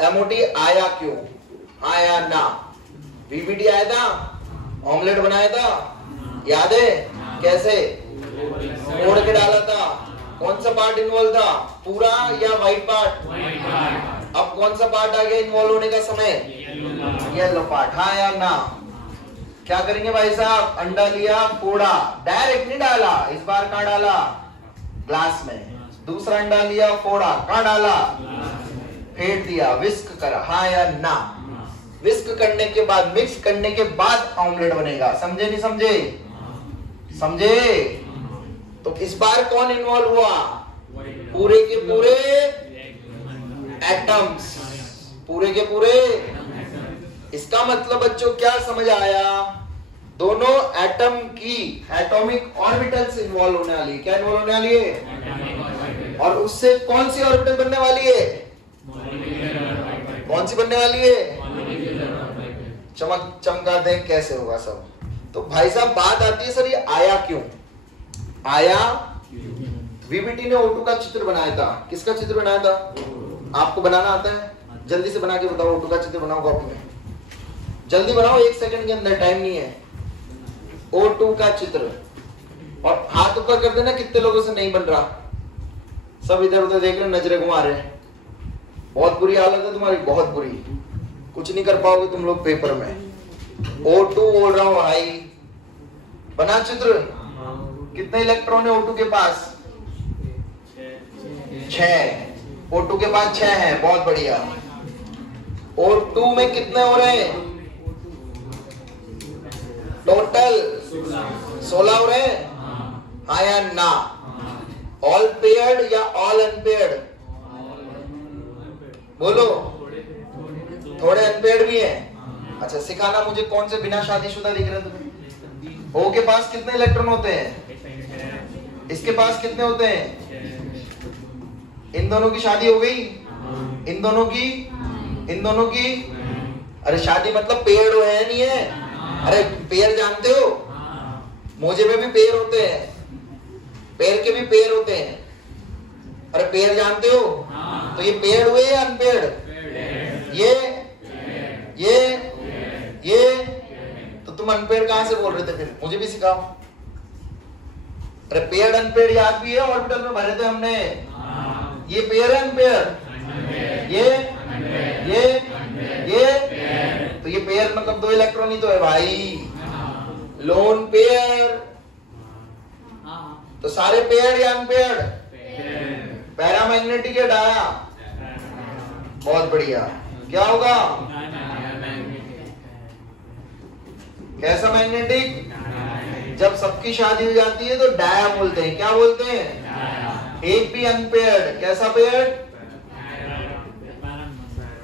MOT आया क्यों, आया ना। वीबीटी आया था, ऑमलेट बनाया था, याद है कैसे मोड़ के डाला था। कौन सा पार्ट इन्वॉल्व था, पूरा या व्हाइट पार्ट। अब कौन सा पार्ट आ गया इन्वॉल्व होने का समय, येलो पार्ट। हाँ या ना। क्या करेंगे भाई साहब, अंडा लिया फोड़ा, डायरेक्ट नहीं डाला, इस बार कहाँ डाला, ग्लास में। दूसरा अंडा लिया फोड़ा, कहाँ डाला, फेंट दिया, विस्क करा। हाँ या ना। विस्क करने के बाद, मिक्स करने के बाद ऑमलेट बनेगा। समझे नहीं समझे, समझे। तो इस बार कौन इन्वॉल्व हुआ, पूरे के पूरे एटम्स, पूरे के पूरे। इसका मतलब बच्चों क्या समझ आया, दोनों एटम की एटॉमिक ऑर्बिटल्स इन्वॉल्व होने वाली है। क्या इन्वॉल्व होने वाली है, और उससे कौन सी ऑर्बिटल बनने वाली है, कौन सी बनने वाली है, चमक चमका दे कैसे होगा सब। तो भाई साहब बात आती है सर ये आया क्यों, आया। वीबीटी ने O2 का चित्र बनाया था। किसका चित्र बनाया था, आपको बनाना आता है, जल्दी से बना के बताओ। O2 का चित्र बनाओ कॉपी में, जल्दी बनाओ, 1 सेकंड के अंदर, टाइम नहीं है। O2 का चित्र, और हाथ ऊपर कर देना कितने लोगों से नहीं बन रहा। सब इधर उधर देख रहे, नजरें घुमा रहे। बहुत बुरी हालत है तुम्हारी, बहुत बुरी, कुछ नहीं कर पाओगे तुम लोग पेपर में। O2 बोल रहा हूं भाई, बना चित्र। कितने इलेक्ट्रॉन है O2 के पास, 6। O2 के पास 6 है, बहुत बढ़िया। O2 में कितने हो रहे हैं, टोटल 16 हो रहे हैं। हाँ या ना। ऑल पेयर्ड या ऑल अनपेयर्ड, बोलो। थोड़े अनपेयर्ड भी हैं। अच्छा सिखाना मुझे, कौन से बिना शादीशुदा दिख रहे हैं तुम्हें। O के पास कितने इलेक्ट्रॉन होते हैं, इसके पास कितने होते हैं। इन दोनों की शादी हो गई, इन दोनों की, इन दोनों की। अरे शादी मतलब पेड़ है नहीं है। अरे पेड़ जानते हो, मोजे में भी पेड़ होते हैं, पेड़ के भी पेड़ होते हैं। अरे पेड़ जानते हो, तो ये पेड़ हुए या अनपेड़, ये तो तुम अनपेड़ कहां से बोल रहे थे फिर, मुझे भी सिखाओ। अरे पेड़ अनपेड़ याद भी है, ऑर्बिटल में भरे थे हमने। ये पेड़ है अनपेड़, ये तो ये पेयर मतलब 2 इलेक्ट्रॉन ही तो है भाई, लोन पेयर। तो सारे पेयर या अनपेयर, पैरामैग्नेटिक या डाया, बहुत बढ़िया। क्या होगा, कैसा मैग्नेटिक। जब सबकी शादी हो जाती है तो डाया बोलते हैं। क्या बोलते हैं, एक भी अनपेयर्ड, कैसा पेयर्ड,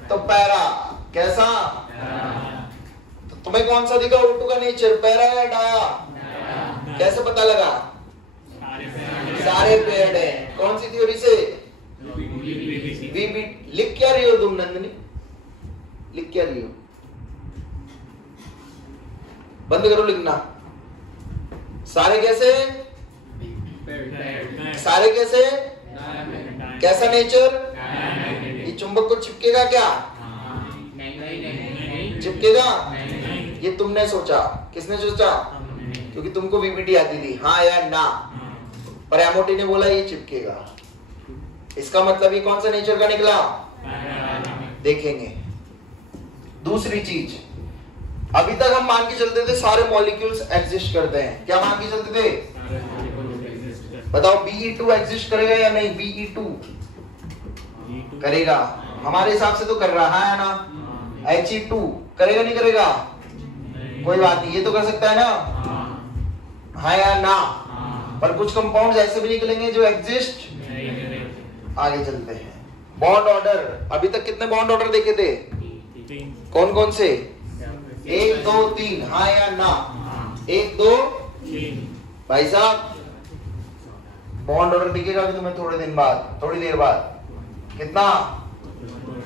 तो पैरा। कैसा, तो तुम्हें कौन सा दिखा O2 का नेचर, पैरा या डाया, कैसे पता लगा, सारे पेयर्ड है। कौन सी थ्योरी से, लिख क्या रही हो तुम नंदनी, लिख क्या रही हो, बंद करो लिखना। सारे कैसे, सारे कैसे, कैसा नेचर। ये चुंबक को चिपकेगा क्या, चिपकेगा। ये तुमने सोचा, किसने सोचा, क्योंकि तुमको वीबीटी आती थी। हाँ या ना, पर एमओटी ने बोला ये चिपकेगा। इसका मतलब ये कौन सा नेचर का निकला, देखेंगे। दूसरी चीज, अभी तक हम मान के चलते थे सारे मॉलिक्यूल्स एग्जिस्ट करते हैं। क्या मान के चलते थे, बताओ। Be2 एग्जिस्ट करेगा या नहीं, Be2 करेगा, हमारे हिसाब से तो कर रहा है ना। He2 करेगा नहीं करेगा, कोई बात नहीं, ये तो कर सकता है ना, हाँ या ना। पर कुछ कंपाउंड्स ऐसे भी निकलेंगे जो एग्जिस्ट। आगे चलते हैं, बॉन्ड ऑर्डर। अभी तक कितने बॉन्ड ऑर्डर देखे थे, कौन कौन से, 1 2 3, हाँ या ना, 1 2 3। भाई साहब बॉन्ड ऑर्डर दिखेगा भी तुम्हें थोड़े दिन बाद, थोड़ी देर बाद। कितना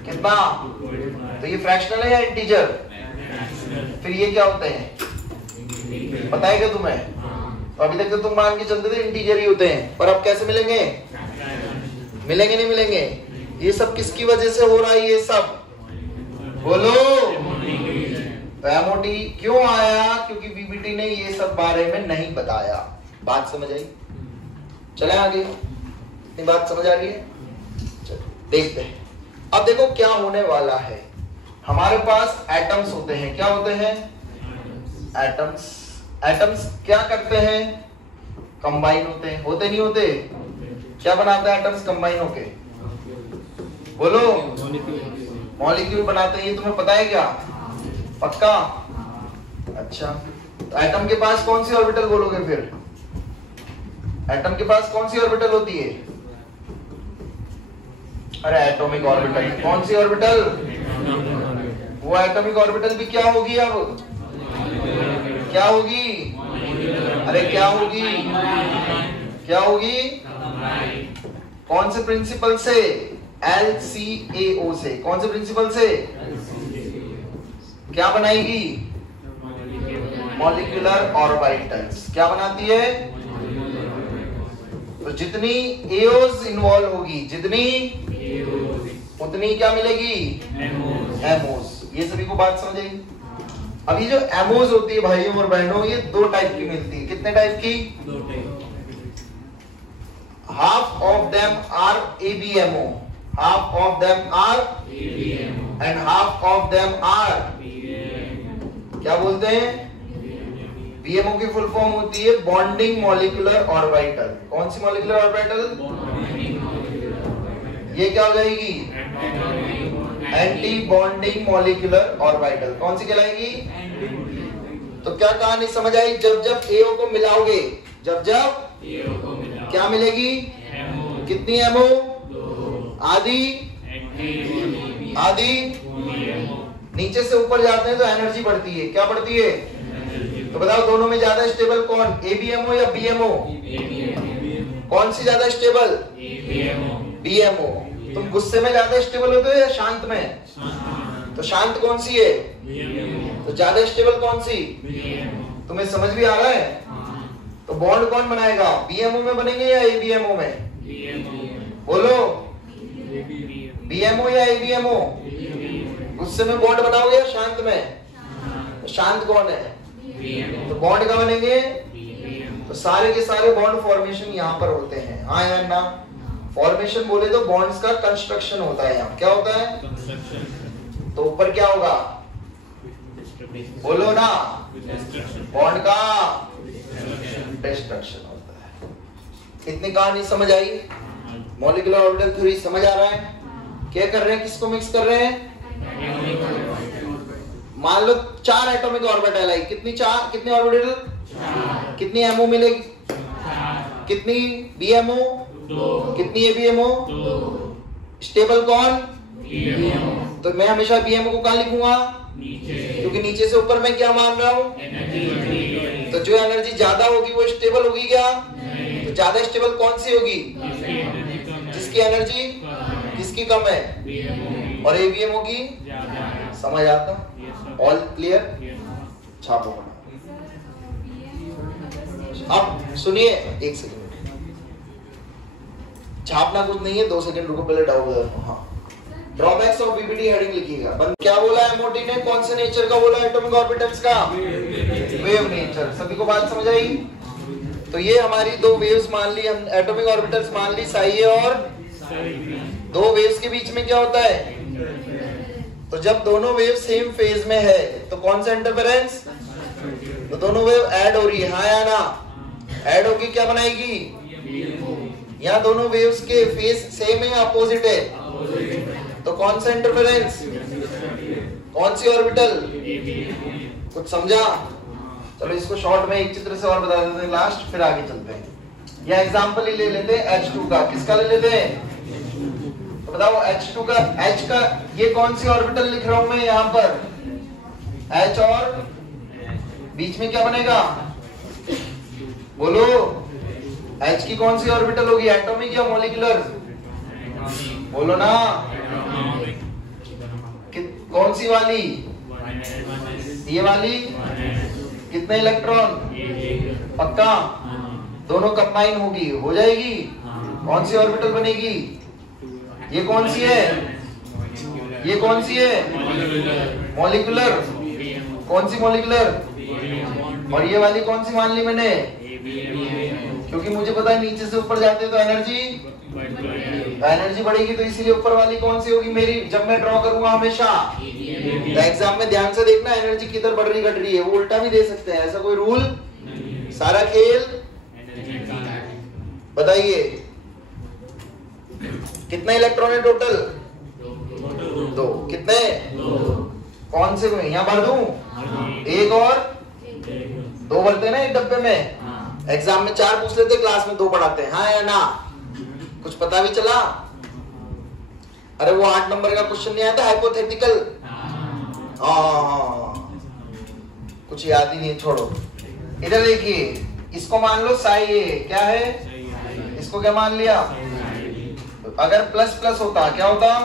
कितना, तो ये फ्रैक्शनल है या इंटीजर, फिर ये क्या होते हैं बताएगा तुम्हें। तो अभी तक तो तुम मान के चलते थे इंटीजर ही होते हैं, पर अब कैसे मिलेंगे, मिलेंगे नहीं मिलेंगे। ये सब किसकी वजह से हो रहा है, ये सब बोलो। तो एमओटी क्यों आया? क्योंकि वीबीटी ने ये सब बारे में नहीं बताया। बात समझ आई? चले आगे, इतनी बात समझ आ रही है? चलो देखते हैं। अब देखो क्या होने वाला है। हमारे पास एटम्स होते हैं। क्या होते हैं? एटम्स। एटम्स क्या करते हैं? कंबाइन होते हैं। होते नहीं होते? क्या बनाते हैं एटम्स कंबाइन होके? बोलो। मॉलिक्यूल बनाते हैं। ये तुम्हें पता है क्या? पक्का? अच्छा, तो एटम के पास कौन सी ऑर्बिटल बोलोगे फिर? एटम के पास कौन सी ऑर्बिटल होती है? अरे एटॉमिक ऑर्बिटल। कौन सी ऑर्बिटल? वो एटॉमिक ऑर्बिटल भी क्या होगी? अब क्या होगी? अरे क्या होगी? क्या होगी? कौन से प्रिंसिपल से? LCAO से। कौन से प्रिंसिपल से? क्या बनाएगी? Molecular orbitals. क्या बनाती है? तो जितनी एओज इन्वॉल्व होगी, जितनी उतनी क्या मिलेगी? एमोज। ये सभी को बात समझ आई? अब ये जो एमोज होती है भाइयों और बहनों, ये दो टाइप की मिलती है। कितने टाइप की? दो type. Half of them are ABMO, half of them are ABMO and half of them are BMO। क्या बोलते हैं? BMO की फुल फॉर्म होती है बॉन्डिंग मॉलिक्यूलर ऑर्बिटल। कौन सी मॉलिक्यूलर ऑर्बिटल? ये क्या हो जाएगी? Anti bonding molecular orbital. कौन सी कहलाएगी? तो क्या कहानी समझ आई? जब जब AO को मिलाओगे, जब जब क्या मिलेगी? कितनी एमओ? आधी आधी। नीचे से ऊपर जाते हैं तो एनर्जी बढ़ती है। क्या बढ़ती है? तो बताओ दोनों में ज्यादा स्टेबल कौन? ABMO या BMO? कौन सी ज्यादा स्टेबल? BMO। तुम गुस्से में ज्यादा स्टेबल होते हो या शांत में? तो शांत कौन सी है? तो ज्यादा स्टेबल कौन सी? तुम्हें समझ भी आ रहा है? तो बॉन्ड कौन बनाएगा? BMO में बनेंगे या ABMO में? बोलो। BMO या ABMO? गुस्से में बॉन्ड बनाओगे या शांत में? तो शांत कौन है? तो बॉन्ड कहाँ बनेंगे? तो सारे के सारे बॉन्ड फॉर्मेशन यहाँ पर होते हैं। हाँ या ना? फॉर्मेशन बोले तो बॉन्ड्स का कंस्ट्रक्शन होता है। यहाँ क्या होता है? तो ऊपर क्या होगा? बोलो ना। बॉन्ड का डिस्ट्रक्शन होता है। इतनी कहानी समझ आई? मॉलिक्यूलर ऑर्बिटल थ्योरी समझ आ रहा है? क्या कर रहे हैं? किसको मिक्स कर रहे हैं? मान लो 4 एटॉमिक ऑर्बिटल आई। कितनी? 4। कितनी ऑर्बिटल? कितनी एमओ मिलेगी? कितनी BMO? कितनी ABMO? स्टेबल कौन? तो मैं हमेशा BMO को कहां लिखूंगा? क्योंकि नीचे से ऊपर मैं क्या मान रहा हूं? तो जो एनर्जी ज्यादा होगी वो स्टेबल होगी क्या? तो ज्यादा स्टेबल कौन सी होगी? जिसकी एनर्जी किसकी कम है? और ABMO की? समझ आता? All clear? छापो। अब सुनिए, एक सेकंड। छापना कुछ नहीं है, 2 सेकंड रुको, पहले डाउट। हाँ, ड्रॉबैक्स ऑफ बीबीटी हेडिंग लिखिएगा। क्या बोला एमओटी ने? कौन से नेचर का बोला? एटॉमिक ऑर्बिटल्स का वेव नेचर। सभी को बात समझ आई? तो ये हमारी 2 वेव्स मान ली, हम एटॉमिक ऑर्बिटल्स मान ली, साई और 2 वेव्स के बीच में क्या होता है? तो जब दोनों वेव सेम फेज में है तो कौन सा इंटरफेरेंस? तो दोनों वेव ऐड हो रही है। हाँ या ना? ऐड होगी क्या बनाएगी? यहाँ दोनों वेव्स के फेज सेम है, अपोजिट है, तो कौन सा इंटरफेरेंस? कौन सी ऑर्बिटल? कुछ समझा? चलो इसको शॉर्ट में एक चित्र से और बता देते हैं लास्ट, फिर आगे चलते हैं। या एग्जांपल ही ले लेते हैं H2 का। किसका ले लेते हैं? तो बताओ H2 का, H का ये कौन सी ऑर्बिटल लिख रहा हूं मैं यहाँ पर? H और बीच में क्या बनेगा? बोलो। H की कौन सी ऑर्बिटल होगी? एटॉमिक या मॉलिक्यूलर? बोलो ना। कौन सी वाली? ये वाली। कितने इलेक्ट्रॉन? पक्का? दोनों कंबाइन होगी, हो जाएगी। कौन सी ऑर्बिटल बनेगी? ये कौन सी है? ये कौन सी है? मॉलिक्यूलर। कौन सी मॉलिक्यूलर? और ये वाली कौन सी मान ली मैंने? क्योंकि मुझे पता है नीचे से ऊपर जाते तो एनर्जी बढ़ेगी, तो इसीलिए ऊपर वाली कौन सी होगी मेरी, जब मैं ड्रॉ करूंगा हमेशा। तो एग्जाम में ध्यान से देखना एनर्जी किधर बढ़ रही घट रही है, वो उल्टा भी दे सकते हैं, ऐसा कोई रूल। सारा खेल बताइए कितने इलेक्ट्रॉन है टोटल? 2। कितने? कौन से में यहाँ भर दूं? 1 और 2 भरते हैं ना एक डब्बे में। एग्जाम में 4 पूछ लेते, क्लास में 2 पढ़ाते हैं, हाँ या ना? कुछ पता भी चला? अरे वो 8 नंबर का क्वेश्चन नहीं आया था हाइपोथेटिकल? कुछ याद ही नहीं, छोड़ो। इधर देखिए, इसको मान लो साई ए, क्या है? इसको क्या मान लिया? अगर प्लस प्लस होता क्या होता?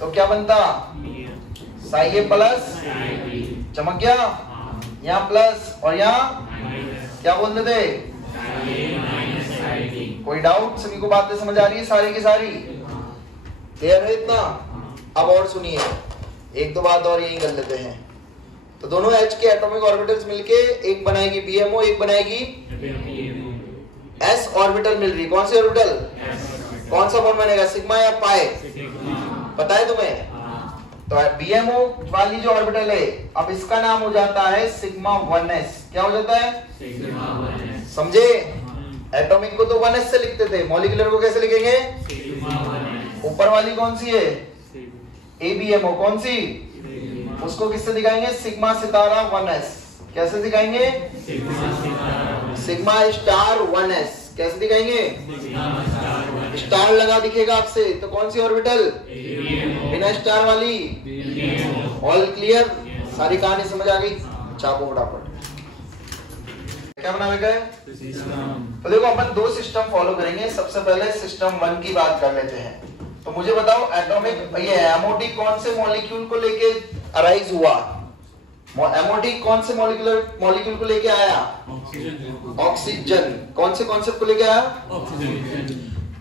तो क्या बनता? साई ए प्लस, चमक गया। यहाँ प्लस और यहाँ क्या बोल रहे थे? कोई डाउट? सभी को बातें समझ आ रही है सारी की सारी? क्लियर है इतना? अब और सुनिए, 1-2 बात और यही कर लेते हैं। तो दोनों H के एटॉमिक ऑर्बिटल्स मिलके एक बनाएगी BMO, एक बनाएगी S ऑर्बिटल मिल रही। कौन सी ऑर्बिटल? कौन सा बॉन्ड बनेगा, सिग्मा या पाई? पता है तुम्हें? तो BMO वाली जो ऑर्बिटल है, अब इसका नाम हो जाता है सिग्मा 1s। क्या हो जाता है? समझे? एटॉमिक को तो 1s से लिखते थे, मॉलिक्यूलर को कैसे लिखेंगे? ऊपर वाली कौन सी है? ABMO। कौन सी? उसको किससे दिखाएंगे? सिग्मा सितारा 1s। कैसे दिखाएंगे? Sigma star 1s। कैसे दिखाएंगे? स्टार लगा दिखेगा आपसे, तो कौन सी ऑर्बिटल? बिना स्टार वाली। All clear? सारी कहानी समझ आ गई? चापो फटाफट। क्या बना रखा है? तो देखो, अपन 2 सिस्टम फॉलो करेंगे। सबसे पहले सिस्टम 1 की बात कर लेते हैं। तो मुझे बताओ, एटॉमिक ये एमओडी कौन से मॉलिक्यूल को लेके अराइज हुआ? एमओडी कौन से मॉलिक्यूल को लेके आया? ऑक्सीजन। कौन से कॉन्सेप्ट को लेके आया? ऑक्सीजन।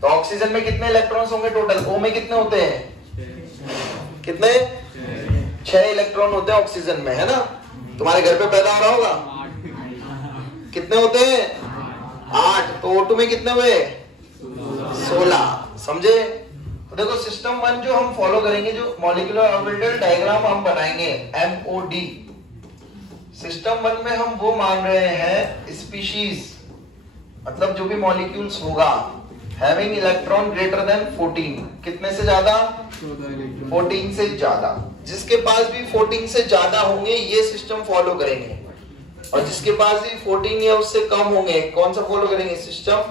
तो ऑक्सीजन में कितने इलेक्ट्रॉन्स होंगे टोटल? ओ में कितने होते हैं? कितने? 6 इलेक्ट्रॉन होते हैं ऑक्सीजन में, है ना? तुम्हारे घर पे पैदा हो रहा होगा। कितने होते हैं? 8। तो O2 में कितने हुए? 16। समझे? तो देखो, सिस्टम 1 जो हम फॉलो करेंगे, जो मॉलिक्यूलर ऑर्बिटल डायग्राम हम बनाएंगे MOD। सिस्टम 1 में हम वो मान रहे हैं स्पीशीज, मतलब जो भी मॉलिक्यूल्स होगा हैविंग इलेक्ट्रॉन ग्रेटर देन 14। कितने से ज्यादा? 14 से ज्यादा। जिसके पास भी 14 से ज्यादा होंगे ये सिस्टम फॉलो करेंगे, और जिसके पास भी 14 या उससे कम होंगे कौन सा फॉलो करेंगे? सिस्टम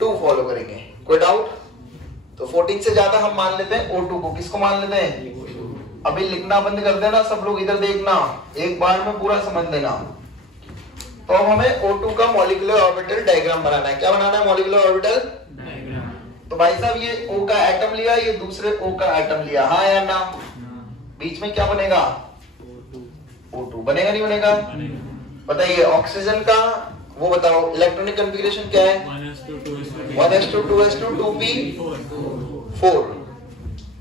2 फॉलो करेंगे। कोई डाउट? तो 14 से ज्यादा हम मान लेते हैं O2 को। किसको मान लेते हैं? अभी लिखना बंद कर देना सब लोग, इधर देखना, एक बार में पूरा समझ लेना। तो अब हमें O2 का मॉलिक्यूलर ऑर्बिटल डायग्राम बनाना है। क्या बनाना है? Molecular orbital diagram. तो भाई साहब, ये O का एटम लिया, ये दूसरे O का एटम लिया, हाँ या ना? बीच में क्या बनेगा? O2 बनेगा, नहीं बनेगा? बताइए, ऑक्सीजन का वो बताओ, इलेक्ट्रॉनिक कॉन्फ़िगरेशन क्या है? 1s2 2s2 2p4।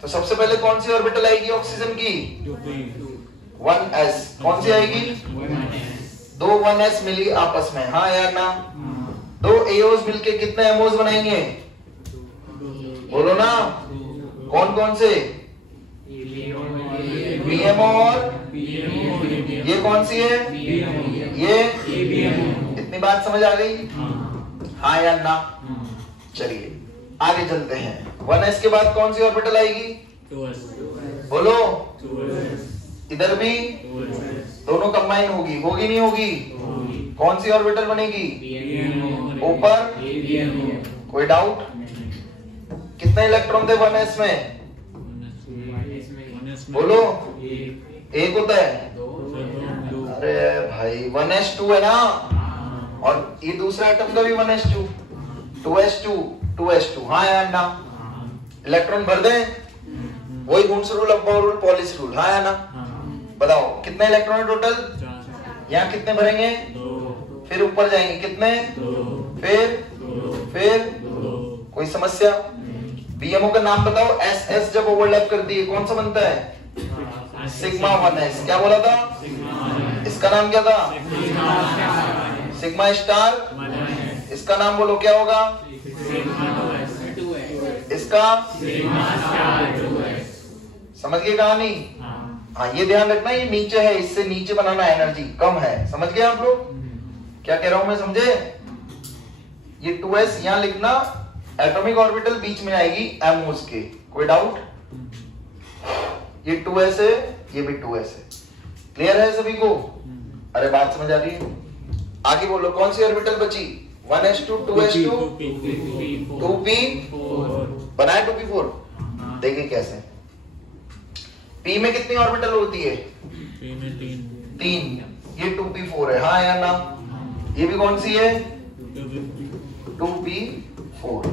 तो सबसे पहले कौन सी ऑर्बिटल आएगी ऑक्सीजन की? 1s। कौन सी आएगी? 2 1s मिली आपस में, हाँ या ना? 2 AOs मिलके कितने MOs बनाएंगे? बोलो ना, कौन कौन से? BMO और ये कौन सी है? ये। इतनी बात समझ आ गई? हाँ या ना? चलिए आगे चलते हैं। 1s के बाद कौन सी ऑर्बिटल आएगी? 2s। बोलो। 2s। इधर भी 2s। दोनों कंबाइन होगी, होगी नहीं होगी? कौन सी ऑर्बिटल बनेगी? ऊपर। कोई डाउट? कितने इलेक्ट्रॉन थे 1s में? बोलो। एक होता है? अरे भाई 1s2 है ना, और ये दूसरा एटम का भी 1s2 2s2 2s2, हाँ यार ना? इलेक्ट्रॉन भर दें, वही Hund's rule, Aufbau rule, Pauli's rule, हाँ या ना? बताओ कितने इलेक्ट्रॉन टोटल? यहाँ कितने भरेंगे? फिर ऊपर जाएंगे कितने? फिर कोई समस्या? बीएमओ का नाम बताओ। एस एस जब ओवरलैप करती है कौन सा बनता है? Sigma 1s। क्या बोला था? इसका नाम क्या था? Sigma star. इसका नाम बोलो क्या होगा? इसका समझ गए कहानी? हाँ, ये ध्यान रखना, ये नीचे है, इससे नीचे बनाना, एनर्जी कम है। समझ गए आप लोग क्या कह रहा हूं मैं? समझे? ये 2s यहां लिखना, एटॉमिक ऑर्बिटल बीच में आएगी एमओस के। कोई डाउट? ये 2s है, ये भी 2s है। क्लियर है सभी को? अरे बात समझ आ रही है? आगे बोलो, कौन सी ऑर्बिटल बची? 1s2 2s2 2p4 बनाए 2p4। देखिए कैसे। p में कितनी ऑर्बिटल होती है? तीन। ये 2p4 है, हाँ या ना? ये भी कौन सी है? 2p4।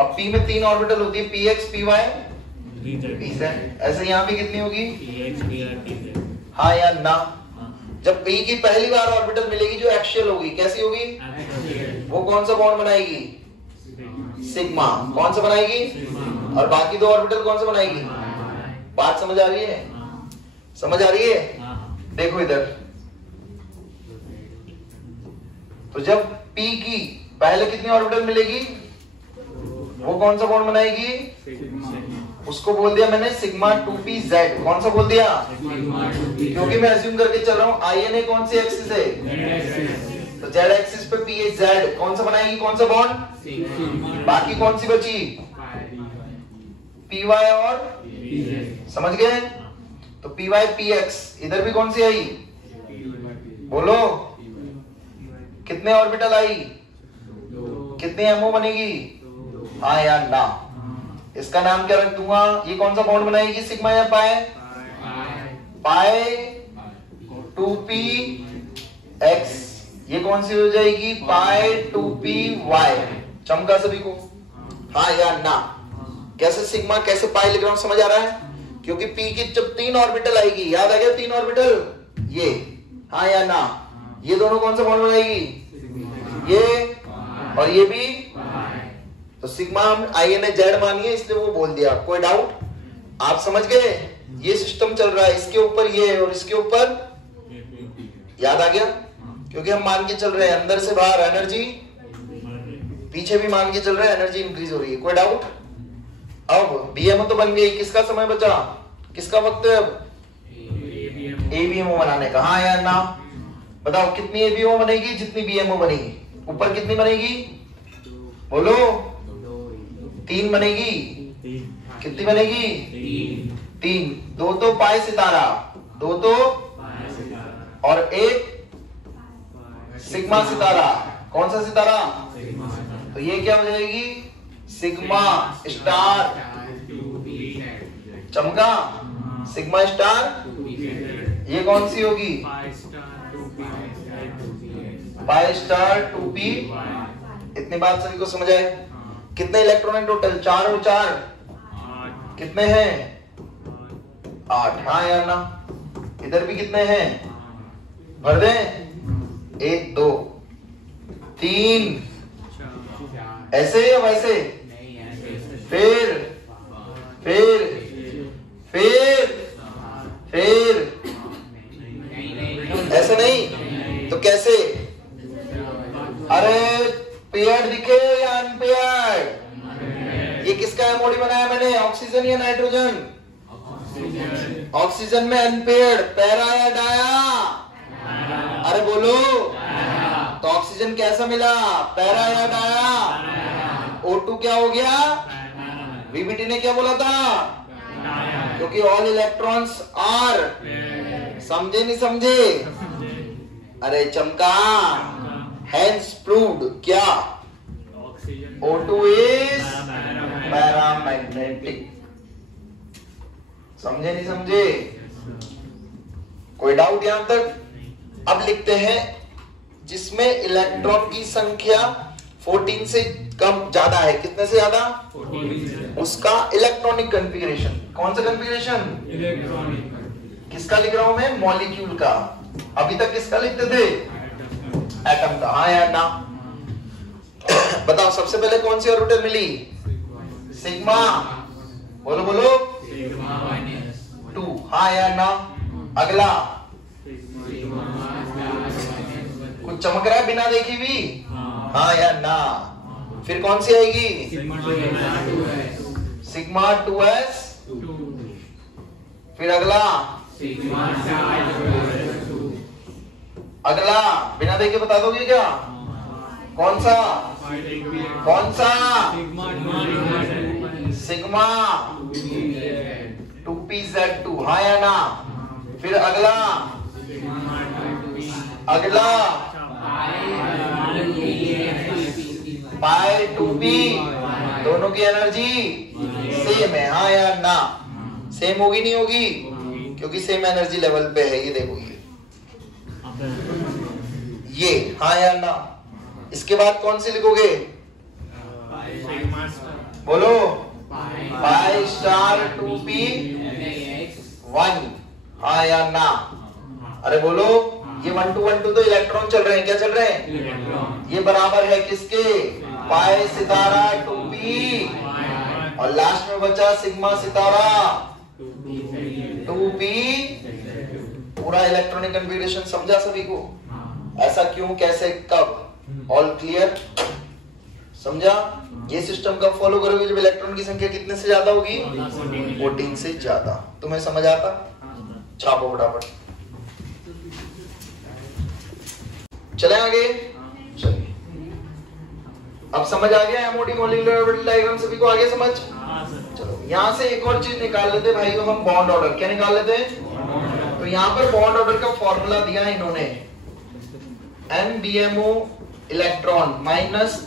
अब p में तीन ऑर्बिटल होती है, px py pz। ऐसे यहाँ भी कितनी होगी? हाँ या ना? जब p की पहली बार ऑर्बिटल मिलेगी जो एक्सियल होगी, कैसी होगी? वो कौन सा बॉन्ड बनाएगी? सिग्मा। कौन सा बनाएगी? और बाकी दो ऑर्बिटल कौन सा बनाएगी? बात समझ आ रही है? समझ आ रही है? देखो इधर, तो जब p की पहले कितनी ऑर्बिटल मिलेगी, वो कौन सा बॉन्ड बनाएगी? उसको बोल दिया मैंने सिग्मा 2pz। कौन सा बोल दिया? क्योंकि मैं अज्यूम करके चल रहा हूं आईएनए कौन सी एक्सिस है? तो जेड एक्सिस पे pz कौन सा बनाएगी? कौन सा बॉन्ड? बाकी कौन सी बची? py और समझ गए? तो py px। इधर भी कौन सी आई? बोलो, कितने ऑर्बिटल आई? कितने एमओ बनेगी? हाँ या ना? इसका नाम क्या रख दूंगा? ये कौन सा बॉन्ड बनाएगी? सिग्मा या पाई? पाई 2p x। ये कौन सी हो जाएगी? पाई 2p y। चमका सभी को? हाँ या ना? कैसे सिग्मा कैसे पाई लिख रहा हूं, समझ आ रहा है? क्योंकि p की जब तीन ऑर्बिटल आएगी, याद आ गया? तीन ऑर्बिटल ये, हाँ या ना? ये दोनों कौन सा बॉन्ड बनाएगी? ये और ये भी। तो सिग्मा हम आईएनए जेड मानिए, इसलिए वो बोल दिया। कोई डाउट? आप समझ गए? ये सिस्टम चल रहा है, इसके ऊपर ये और इसके ऊपर, याद आ गया? क्योंकि हम मान के चल रहे हैं अंदर से बाहर एनर्जी, पीछे भी मान के चल रहे हैं एनर्जी इंक्रीज हो रही है। कोई डाउट? अब बीएमओ तो बन गई, किसका समय बचा? किसका वक्त है अब? एबीएमओ बनाने का। हाँ या ना? बताओ कितनी एबीएमओ बनेगी? जितनी बीएमओ बनेगी। ऊपर कितनी बनेगी? बोलो। 3 बनेगी। कितनी बनेगी? 3। 2 तो पाई सितारा, 2 तो और 1 सिग्मा सितारा। कौन सा सितारा? तो ये क्या हो जाएगी? Sigma star. चमका? Sigma star. ये कौन सी होगी? Pi star 2p। इतनी बात सभी को समझ आए? कितने इलेक्ट्रॉन है टोटल? 4 और 4 कितने हैं? 8। हाँ या ना? इधर भी कितने हैं? भर दें? 1 2 3। ऐसे या वैसे? फिर ऐसे नहीं तो कैसे? अरे पेयर्ड दिखे या अनपेयर्ड? ये किसका एमओडी बनाया मैंने? ऑक्सीजन या नाइट्रोजन? ऑक्सीजन में अनपेयर्ड, पैरा या डाया? अरे बोलो, तो ऑक्सीजन कैसा मिला? पैरा या डाया? O2 क्या हो गया? वीबीटी ने क्या बोला था? क्योंकि ऑल इलेक्ट्रॉन्स आर। समझे नहीं समझे? अरे चमका, हेंस प्रूव्ड क्या? O2 is paramagnetic. समझे नहीं समझे? कोई डाउट यहां तक? अब लिखते हैं जिसमें इलेक्ट्रॉन की संख्या 14 से कम ज्यादा है। कितने से ज्यादा? 14। उसका इलेक्ट्रॉनिक कॉन्फ़िगरेशन। कौन सा कॉन्फ़िगरेशन? इलेक्ट्रॉनिक। किसका लिख रहा हूं मैं? मॉलिक्यूल का। अभी तक किसका लिखते थे? एटम का। हाँ या ना? बताओ सबसे पहले कौन सी ऑर्बिटल मिली? सिग्मा। बोलो बोलो 2, हाँ या ना। अगला कुछ चमक रहा है बिना देखी भी, हाँ या ना। फिर कौन सी आएगी? Sigma 2s। फिर अगला अगला बिना देखे बता दोगे क्या? कौन सा? कौन सा? सिग्मा 2pz2, हाँ या ना। फिर अगला अगला पाई 2p, दोनों की एनर्जी सेम है, हाँ या ना। सेम होगी नहीं होगी? क्योंकि सेम एनर्जी लेवल पे है। ये देखो ये हाँ या ना। इसके बाद कौन सी लिखोगे? बोलो पाई स्टार 2p1, हाँ या ना। अरे बोलो ये 1 2 1 2 तो इलेक्ट्रॉन चल रहे हैं, क्या चल रहे हैं? ये बराबर है किसके? पाई सितारा 2p, और लास्ट में बचा सिग्मा सितारा 2p। पूरा इलेक्ट्रॉनिक कन्फिगरेशन समझा सभी को? ऐसा क्यों, कैसे, कब? All clear? समझा? ये सिस्टम कब फॉलो करोगे? जब इलेक्ट्रॉन की संख्या कितने से ज्यादा होगी? 14 से ज्यादा। तुम्हें समझ आता? छापो फटाफट। चले आगे। चलिए अब समझ आ गया एमओडी मॉलिक्यूलर ऑर्बिटल डायग्राम सभी को? आगे समझ? चलो यहां से एक और चीज निकाल लेते भाई, हम बॉन्ड ऑर्डर। क्या निकाल लेते? तो यहाँ पर बॉन्ड ऑर्डर का फॉर्मूला दिया है इन्होंने, NBMO electron minus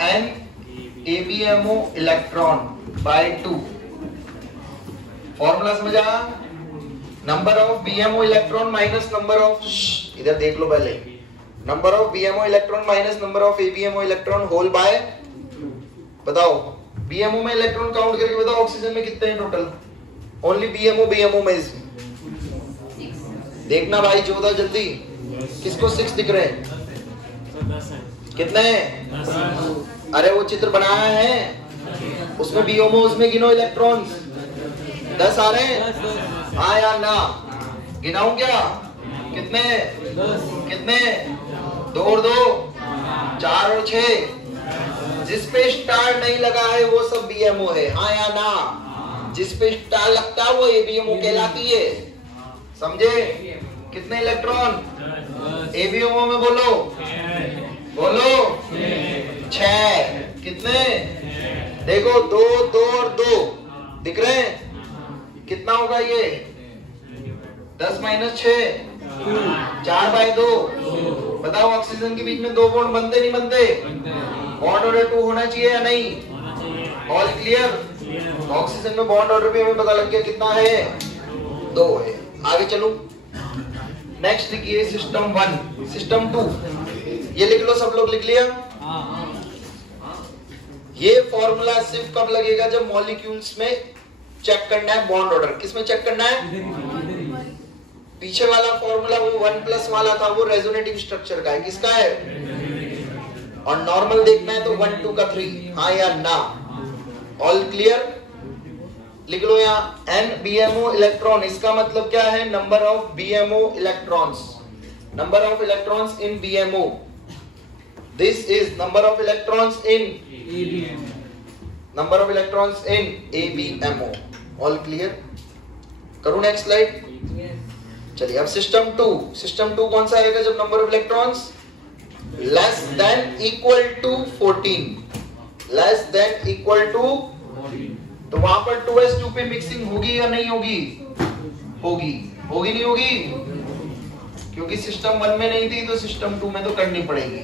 NABMO electron by 2। Formula समझा? Number of BMO electron minus number of, इधर देख लो पहले, number of BMO electron minus number of ABMO electron whole by, बताओ BMO में इलेक्ट्रॉन काउंट करके बताओ ऑक्सीजन में कितने हैं टोटल? ओनली BMO में देखना भाई 14 जल्दी। किसको 6 दिख रहे हैं? कितने? अरे वो चित्र बनाया है उसमें BMO, उसमें गिनो इलेक्ट्रॉन्स। 10 आ रहे हैं, हाँ या ना? गिनाऊं क्या? कितने? कितने? 2 और 2 4 और 6। जिस पे स्टार नहीं लगा है वो सब BMO है, हाँ या ना? जिस पे स्टार लगता है वो ABMO कहलाती है। समझे? कितने इलेक्ट्रॉन ABMO में? बोलो बोलो 6। कितने? देखो 2 2 और 2 दिख रहे हैं? कितना होगा ये? 10 माइनस 6 4/2। बताओ ऑक्सीजन के बीच में 2 बॉन्ड बनते नहीं बनते? बॉन्ड ऑर्डर 2 होना चाहिए या नहीं? All clear? ऑक्सीजन में बॉन्ड ऑर्डर भी हमें पता लग गया कितना है? 2 है। आगे चलो, नेक्स्ट लिखिए सिस्टम 1, सिस्टम 2। ये लिख लो, सब लोग लिख लिया? ये फॉर्मूला सिर्फ कब लगेगा? जब मॉलिक्यूल्स में चेक करना है बॉन्ड ऑर्डर। किसमें चेक करना है? पीछे वाला फॉर्मूला वो 1+ वाला था, वो रेजोनेटिव स्ट्रक्चर का है। किसका है? और नॉर्मल देखना है तो 1 2 का 3, हाँ या ना? All clear? लिख लो यहाँ NBMO इलेक्ट्रॉन, इसका मतलब क्या है? Number of BMO electrons, number of electrons in BMO। This is number of electrons in number of electrons in ABMO। All clear? करूं नेक्स्ट स्लाइड? चलिए अब सिस्टम 2। सिस्टम 2 कौन सा आएगा? जब number of electrons less than equal to 14, less than equal to, तो वहां पर 2s 2p मिक्सिंग होगी या नहीं होगी? होगी। होगी नहीं होगी? क्योंकि सिस्टम 1 में नहीं थी तो सिस्टम 2 में तो करनी पड़ेगी।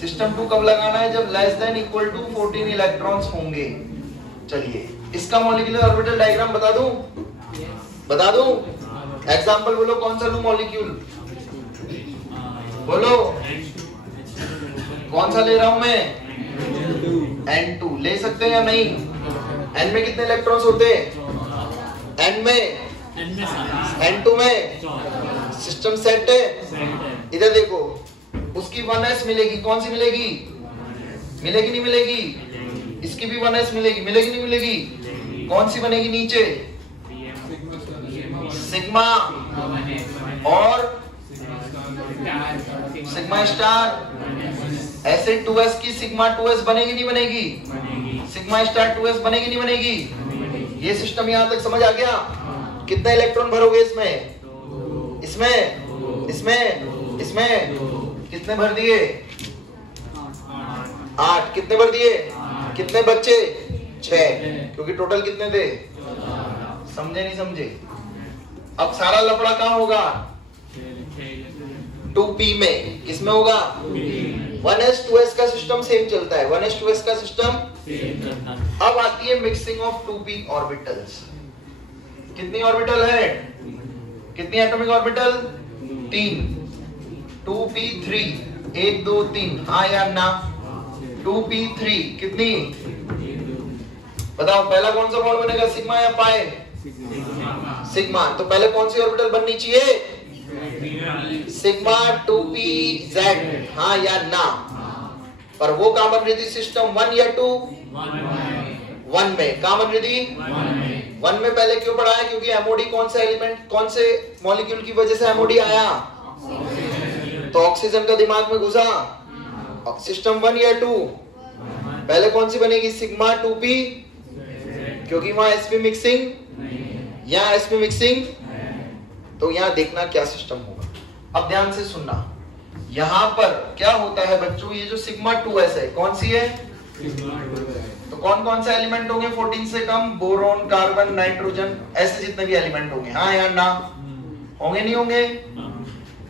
सिस्टम 2 कब लगाना है? जब less than equal to 14 electrons होंगे। चलिए इसका मॉलिक्यूलर ऑर्बिटल डायग्राम बता दूं? बता दूं? एग्जांपल बोलो, कौन सा लूं मॉलिक्यूल? बोलो कौन सा ले रहा हूं मैं? N2 ले सकते हैं या नहीं? N में कितने इलेक्ट्रॉन्स होते हैं? N में N2 में सिस्टम सेट है। इधर देखो, उसकी 1s मिलेगी। कौन सी मिलेगी? मिलेगी नहीं मिलेगी? इसकी भी 1s मिलेगी। मिलेगी नहीं मिलेगी? कौन सी बनेगी नीचे? सिग्मा और सिग्मा स्टार। ऐसे 2s की सिग्मा 2s बनेगी नहीं बनेगी? सिग्मा स्टार 2s बनेगी नहीं बनेगी? ये सिस्टम यहां तक समझ आ गया? कितने इलेक्ट्रॉन भरोगे इसमें? इसमें कितने भर दिए? 8। कितने भर दिए? कितने बच्चे? 6, क्योंकि टोटल कितने थे? समझे नहीं समझे? अब सारा लफड़ा कहाँ होगा? 2p में। किसमें होगा? 1s 2s का सिस्टम सेम चलता है। 1s 2s का सिस्टम। अब आती है मिक्सिंग ऑफ 2p ऑर्बिटल्स। कितनी ऑर्बिटल है? कितनी एटॉमिक ऑर्बिटल? 3। 2p3 1 2 3। हाँ या ना? 2p3 कितनी? बताओ पहला कौन सा बॉन्ड बनेगा, सिग्मा या पाई? सिग्मा। तो पहले कौन सी ऑर्बिटल बननी चाहिए? Sigma 2pz। हाँ या ना? पर वो कामन रिधि सिस्टम 1 या 2? 1 में। कामन रिधि 1 में पहले क्यों पढ़ा है? क्योंकि एमओडी कौन सा एलिमेंट, कौन से मॉलिक्यूल की वजह से एमओडी आया? तो ऑक्सीजन का दिमाग में घुसा। सिस्टम 1 या 2? पहले कौन सी बनेगी? सिग्मा 2p, क्योंकि वहां sp मिक्सिंग, यहाँ sp मिक्सिंग। तो यहाँ देखना क्या सिस्टम होगा। अब ध्यान से सुनना, यहाँ पर क्या होता है बच्चों, ये जो सिग्मा 2s है कौन सी है? तो कौन कौन से एलिमेंट होंगे 14 से कम? बोरोन, कार्बन, नाइट्रोजन, ऐसे जितने भी एलिमेंट होंगे। हाँ या ना? होंगे नहीं होंगे?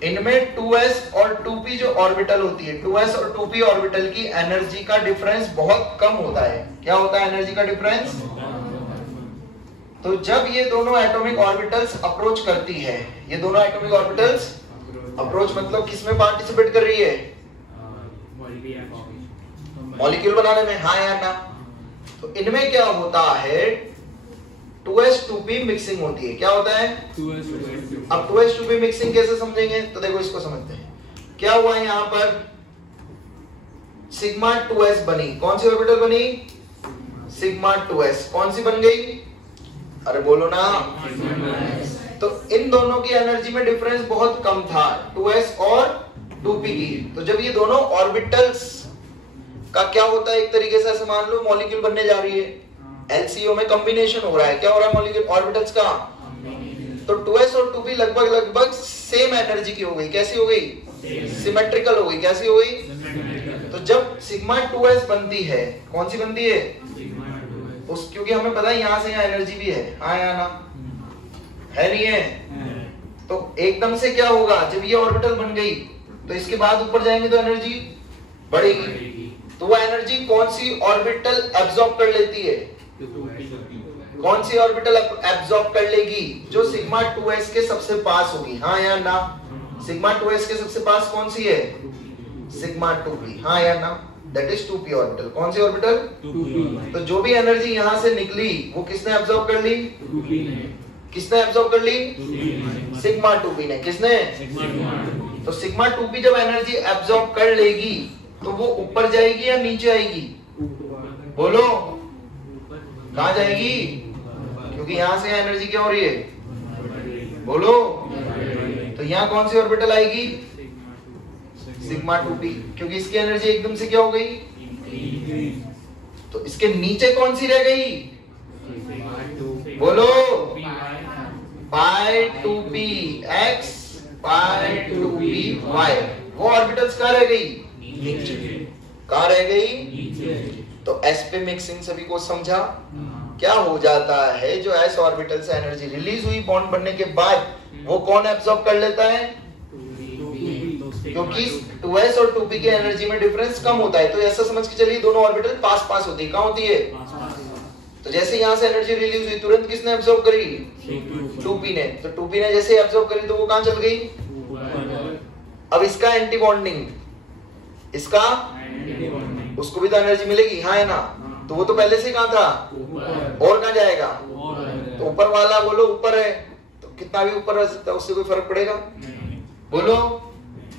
इनमें 2s और 2p जो ऑर्बिटल होती है, 2s और 2p ऑर्बिटल की एनर्जी का डिफरेंस बहुत कम होता है। क्या होता है एनर्जी का डिफरेंस? तो जब ये दोनों एटॉमिक ऑर्बिटल्स अप्रोच करती है, ये दोनों एटॉमिक ऑर्बिटल्स अप्रोच मतलब किसमें पार्टिसिपेट कर रही है? मॉलिक्यूल बनाने में। हाँ या ना? तो इनमें क्या होता है? 2s 2p मिक्सिंग होती है। क्या होता है? 2s। अब 2s 2p मिक्सिंग कैसे समझेंगे? तो देखो इसको समझते हैं। क्या हुआ है यहाँ पर? सिग्मा 2s बनी। कौन सी ऑर्बिटल बनी? Sigma 2s। कौन सी बन गई? अरे बोलो ना। तो इन दोनों की एनर्जी में डिफरेंस बहुत कम था, 2s और 2p की। तो जब ये दोनों ऑर्बिटल्स का क्या होता है, एक तरीके से ऐसे मान लो मॉलिक्यूल बनने जा रही है, LCO में कॉम्बिनेशन हो रहा है। क्या हो रहा है? मॉलिक्यूल ऑर्बिटल्स का। तो 2s और 2p लगभग सेम एनर्जी की हो गई। कैसी हो गई? सिमेट्रिकल हो गई। कैसी हो गई? तो जब सिग्मा 2s बनती है, कौन सी बनती है? उस, क्योंकि हमें पता है यहाँ से यहाँ एनर्जी भी है। हाँ या ना? है नहीं है? तो एकदम से क्या होगा, जब ये ऑर्बिटल बन गई तो इसके बाद ऊपर जाएंगे तो एनर्जी बढ़ेगी। तो वो एनर्जी कौन सी ऑर्बिटल एब्जॉर्ब कर लेती है? कौन सी ऑर्बिटल एब्जॉर्ब कर लेगी? जो सिग्मा 2s के सबसे पास होगी। हाँ या ना? सिग्मा 2s के सबसे पास कौन सी है? Sigma 2p। हाँ या ना? That is 2p orbital. कौन सी ऑर्बिटल? 2p। तो जो भी एनर्जी यहां से निकली वो किसने एब्जॉर्ब कर ली? 2p ने। किसने एब्जॉर्ब कर ली? सिग्मा 2p ने। किसने? तो सिग्मा 2p जब एनर्जी एब्जॉर्ब कर लेगी तो वो ऊपर जाएगी या नीचे आएगी? बोलो कहां जाएगी? क्योंकि यहां से एनर्जी क्या हो रही है? बोलो। तो यहाँ कौन सी ऑर्बिटल आएगी? सिग्मा 2p, क्योंकि इसकी एनर्जी एकदम से क्या हो गई? तो इसके नीचे कौन सी रह गई? बोलो। पाई 2p x, पाई 2p y। वो ऑर्बिटल्स कहाँ रह गई? नीचे। कहाँ रह गई? तो sp मिक्सिंग सभी को समझा? क्या हो जाता है, जो s ऑर्बिटल से एनर्जी रिलीज हुई बॉन्ड बनने के बाद, वो कौन एब्जॉर्ब कर लेता है? क्योंकि 2s और 2p की एनर्जी में डिफरेंस कम होता है। तो ऐसा समझ के चलिए दोनों ऑर्बिटल पास पास होती है। कहाँ होती है? तो जैसे यहाँ से एनर्जी रिलीज हुई तुरंत किसने एब्जॉर्ब करी? 2p ने। तो 2p ने जैसे एब्जॉर्ब करी तो वो कहाँ चल गई? अब इसका एंटी बॉन्डिंग, इसका उसको भी तो एनर्जी मिलेगी। हाँ है ना? तो वो तो पहले से कहाँ था? और कहाँ जाएगा? तो ऊपर वाला बोलो ऊपर है, तो कितना भी ऊपर रह सकता है, उससे कोई फर्क पड़ेगा? बोलो।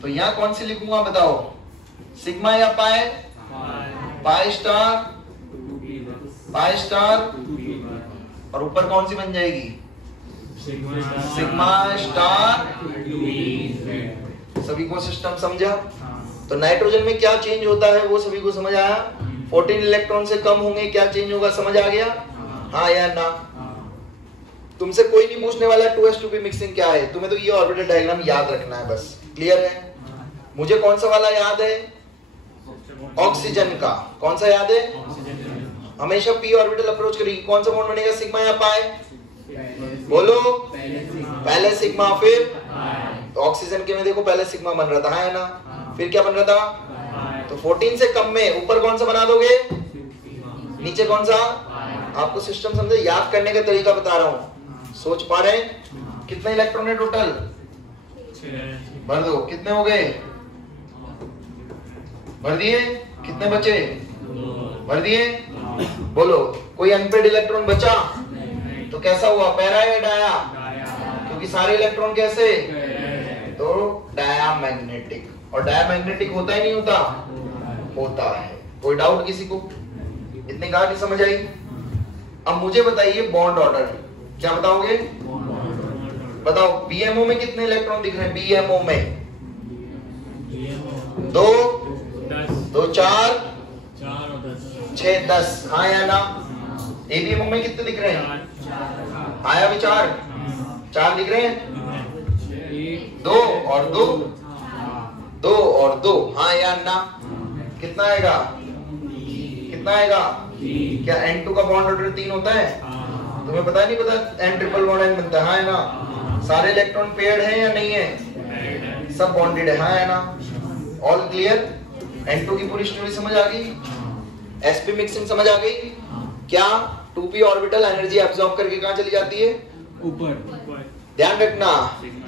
तो यहाँ कौन सी लिखूंगा बताओ? सिग्मा या पाई? पाई स्टार, पाई स्टार और ऊपर कौन सी बन जाएगी? Sigma star. सभी को सिस्टम समझा? तो नाइट्रोजन में क्या चेंज होता है वो सभी को समझ आया? 14 इलेक्ट्रॉन से कम होंगे, क्या चेंज होगा समझ आ गया? हाँ या ना? तुमसे कोई नहीं पूछने वाला 2s2p मिक्सिंग क्या है, तुम्हें तो ये ऑर्बिटल डायग्राम याद रखना है बस। क्लियर है? मुझे कौन सा वाला याद है? ऑक्सीजन का। कौन सा याद है? हमेशा p ऑर्बिटल अप्रोच करेगी, कौन सा बॉन्ड बनेगा? सिग्मा या पाई? बोलो। पहले सिग्मा फिर तो ऑक्सीजन के में देखो पहले सिग्मा बन रहा था, है ना? फिर क्या बन रहा था? तो 14 से कम में ऊपर कौन सा बना दोगे? नीचे कौन सा? आपको सिस्टम समझे? याद करने का तरीका बता रहा हूं, सोच पा रहे हैं? कितने इलेक्ट्रॉन है टोटल? भर दो। कितने हो गए? भर दिए? कितने बचे? भर दिए? बोलो। कोई अनपेड इलेक्ट्रॉन बचा? तो कैसा हुआ? पैरा या डाया? क्योंकि सारे इलेक्ट्रॉन कैसे? तो डायामैग्नेटिक। और डायामैग्नेटिक होता ही नहीं होता? होता है। कोई डाउट किसी को? इतनी कहानी समझ आई? अब मुझे बताइए बॉन्ड ऑर्डर क्या बताओगे? बताओ। बीएमओ में कितने इलेक्ट्रॉन दिख रहे हैं? बीएमओ में 2 2 4 6 10। हाँ या ना? एबीएमओ में कितने दिख रहे हैं? आया विचार? 4 दिख रहे हैं? 2 और 2 2 और 2। हाँ या ना? कितना आएगा? कितना आएगा? क्या N2 का बॉन्ड ऑर्डर 3 होता है? तुम्हें पता नहीं? पता N ट्रिपल बॉन्ड N बनता है, हाँ या ना? सारे इलेक्ट्रॉन पेयर्ड हैं या नहीं है? सब बॉन्डेड है, हाँ या ना? All clear? N2 की पूरी स्टोरी समझ आ गई? sp मिक्सिंग समझ आ गई? क्या 2p ऑर्बिटल एनर्जी एब्सॉर्ब करके कहां चली जाती है? ऊपर। ध्यान रखना,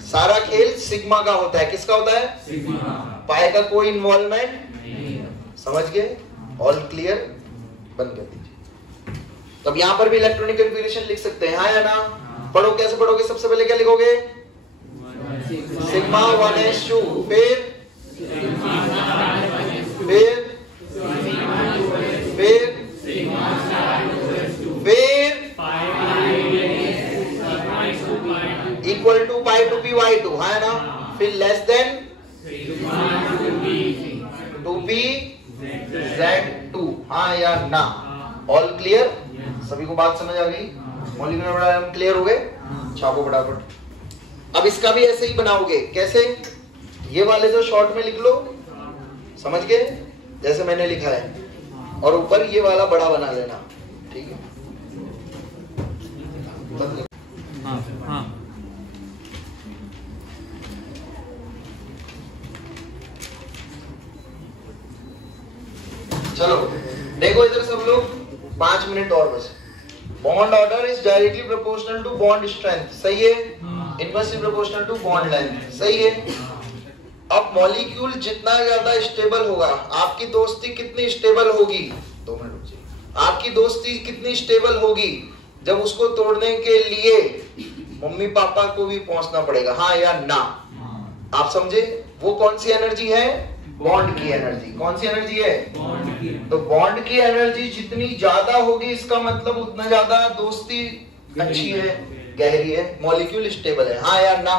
सारा खेल सिग्मा का होता है। किसका होता है? सिग्मा। पाई का कोई इन्वॉल्वमेंट। समझ गए? All clear? बंद कर दीजिए। तब यहां पर भी इलेक्ट्रॉनिक कन्फिगरेशन लिख सकते हैं, हाँ या ना? पढ़ो। कैसे पढ़ोगे? सबसे पहले क्या लिखोगे? Sigma 1s2। फिर equal to pi two P Y two, है ना? फिर लेस देन 2p z2। हाँ या ना? All clear? सभी को बात समझ आ गई? मॉलिक्यूलर डायग्राम क्लियर हो गए? छापो फटाफट। अब इसका भी ऐसे ही बनाओगे। कैसे? ये वाले तो शॉर्ट में लिख लो, समझ गए? जैसे मैंने लिखा है, और ऊपर ये वाला बड़ा बना लेना, ठीक है? हाँ, हाँ। चलो देखो इधर सब लोग, 5 मिनट और बस। Bond order is directly proportional to bond strength, सही है? Inversely proportional to bond length, सही है? अब मॉलिक्यूल जितना ज्यादा स्टेबल होगा, आपकी दोस्ती कितनी स्टेबल होगी? 2 मिनट रुकिए। आपकी दोस्ती कितनी स्टेबल होगी जब उसको तोड़ने के लिए मम्मी पापा को भी पहुंचना पड़ेगा, हाँ या ना? आप समझे? वो कौन सी एनर्जी है? बॉन्ड की एनर्जी। कौन सी एनर्जी है? बॉन्ड की। तो बॉन्ड की एनर्जी जितनी ज्यादा होगी, इसका मतलब उतना ज्यादा दोस्ती अच्छी है, गहरी है, मॉलिक्यूल स्टेबल है, हाँ या ना?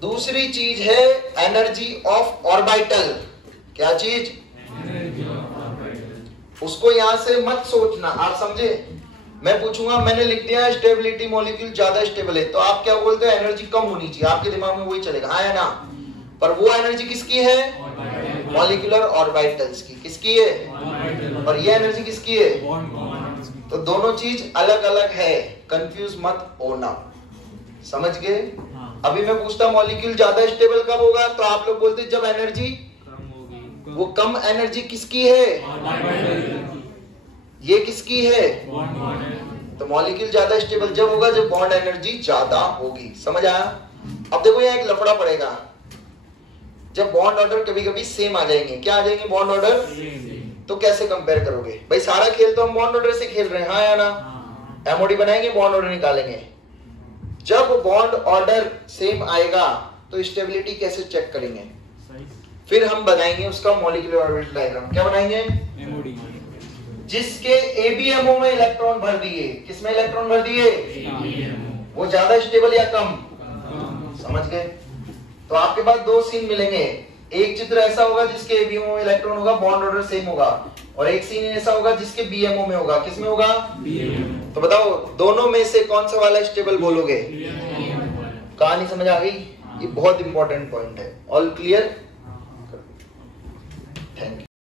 दूसरी चीज है एनर्जी ऑफ ऑर्बिटल। क्या चीज? उसको यहां से मत सोचना, आप समझे? मैं पूछूंगा, मैंने लिख दिया स्टेबिलिटी, मॉलिक्यूल ज्यादा स्टेबल है, तो आप क्या बोलते हो? एनर्जी कम होनी चाहिए, आपके दिमाग में वही चलेगा, हाँ या ना? पर वो एनर्जी किसकी है? मॉलिक्यूलर ऑर्बिटल्स की। किसकी है? और ये एनर्जी किसकी है? तो दोनों चीज अलग अलग है, कंफ्यूज मत होना, समझ गए? अभी मैं पूछता मॉलिक्यूल ज्यादा स्टेबल कब होगा, तो आप लोग बोलते जब एनर्जी कम होगी। वो कम एनर्जी किसकी है? ये किसकी है? तो मॉलिक्यूल ज्यादा स्टेबल जब होगा जब बॉन्ड एनर्जी ज्यादा होगी, समझ आया? अब देखो यहाँ एक लफड़ा पड़ेगा, जब बॉन्ड ऑर्डर कभी कभी सेम आ जाएंगे। क्या आ जाएंगे? Bond order. तो कैसे कंपेयर करोगे भाई? सारा खेल तो हम बॉन्ड ऑर्डर से खेल रहे हैं, हाँ या ना? एमओडी बनाएंगे, बॉन्ड ऑर्डर निकालेंगे। जब बॉन्ड ऑर्डर सेम आएगा तो स्टेबिलिटी कैसे चेक करेंगे? फिर हम बनाएंगे उसका मॉलिक्यूलर ऑर्बिटल डायग्राम। क्या बनाएंगे? जिसके ABMO में इलेक्ट्रॉन भर दिए, किसमें इलेक्ट्रॉन भर दिए, वो ज्यादा स्टेबल या कम, समझ गए। तो आपके पास दो सीन मिलेंगे, एक चित्र ऐसा होगा जिसके ABMO में इलेक्ट्रॉन होगा, बॉन्ड ऑर्डर सेम होगा, और एक सीन ऐसा होगा जिसके BMO में होगा, किसमें होगा, तो बताओ दोनों में से कौन सा वाला स्टेबल बोलोगे। कहानी समझ आ गई, ये बहुत इंपॉर्टेंट पॉइंट है। All clear, thank you.